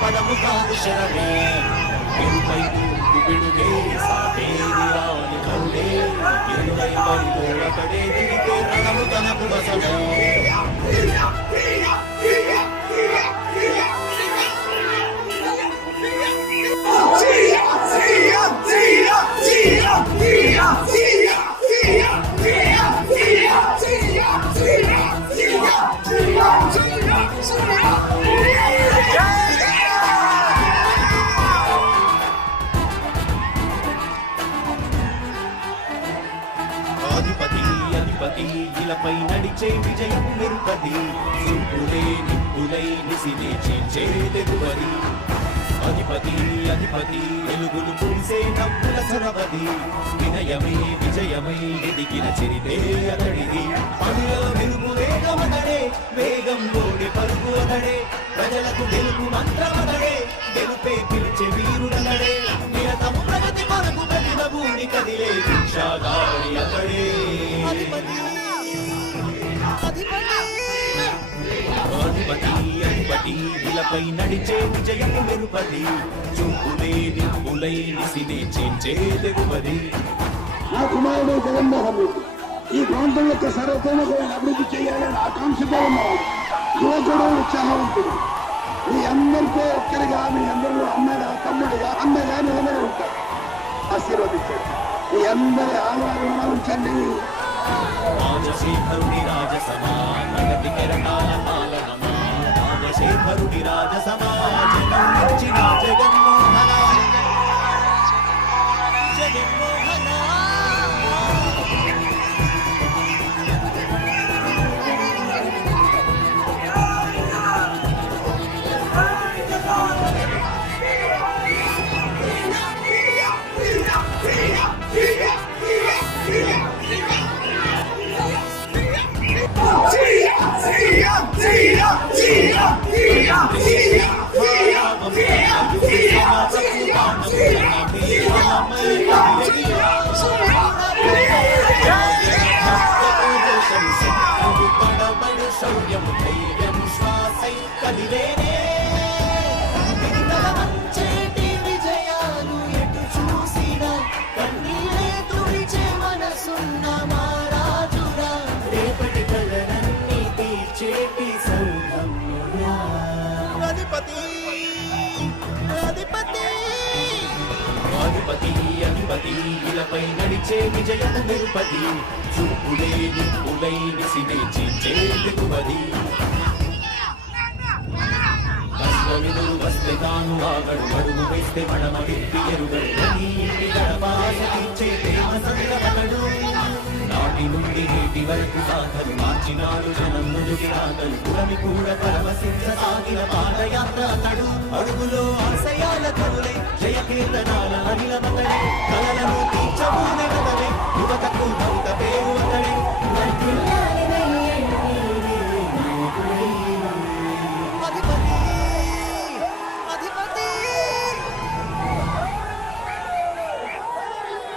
పదము కాదు శరమే ఎరుపై తూర్పు పిడుగే సాటేది రాని కరుడే ఎరుపై బరిలో ఒకడే దిగితే రణము తనకు వసమే అధిపతి ఇలపై నడిచే విజయం మెరుపది సుంపులే నిప్పులై నిసినే చీల్చే తెగువది అధిపతి వెలుగులు పూసే నవ్వుల చొరవది వినయమై విజయమై ఎదిగిన చరితే అతడిది పనుల మెరుగు వేగమతడే వేగం ఓడి పరుగు అతడే ప్రజలకు గెలుపు మంత్రమతడే గెలుపే పిలిచే వీరుడతడే నిరతము ప్రగతి మనకు కఠిన భూమి కదిలే భిక్షాగారి అతడే అధిపతి ఇలపై నడిచే విజయము మెరుపది చూపులే నిప్పులై నిసినే చీల్చే తెగువది నా కుమారుడు జగన్మోహన్ రెడ్డి ఈ ప్రాంతం యొక్క సర్వతోముఖమైన అభివృద్ధి చేయాలని ఆకాంక్షతో ఉన్నాడు యువకుడు ఉత్సాహం ఉంటుంది మీ అందరితో ఒక్కరిగా మీ అందరూ అమ్మగా తమ్ముడిగా అమ్మగా నిలబడి ఉంటారు ఆశీర్వదించండి మీ అందరి ఆదరణ ఉంచండి రాజశేఖరుడి రాజసమా ప్రగతి కిరణాల పాలనమా రాజశేఖరుడి రాజసమా జగన్మోహన జగన్మోహన విజయాలు ఎటు చూసినా కన్నీరే తుడిచే మనసున్న మారాజురా రేపటి కలనన్నీ తీర్చేటి సౌధమ్యుడా అధిపతి ఇలపై నడిచే విజయము మెరుపది చూపులే నిప్పులై నిసినే చీల్చే తెగువది కష్టమిదురు వస్తే తాను ఆగడు అడుగు వేస్తే మడమ విప్పి ఎరుగడు నీ ఇంటి గడపాస తీర్చే ప్రేమ సంద్రమగడు నాటి నుండి నేటి వరకు సాధలు మార్చినాడు జనం నుదుటి రాగలు పురమి కూడా పరవశించసాగిన పాదయాత్ర అతడు అడుగులో ఆశయాల కరులై జయకీర్తనాల అనిలమతడే కలలను తీర్చబూనె కదలే యువతకు భౌత పేరు అతడే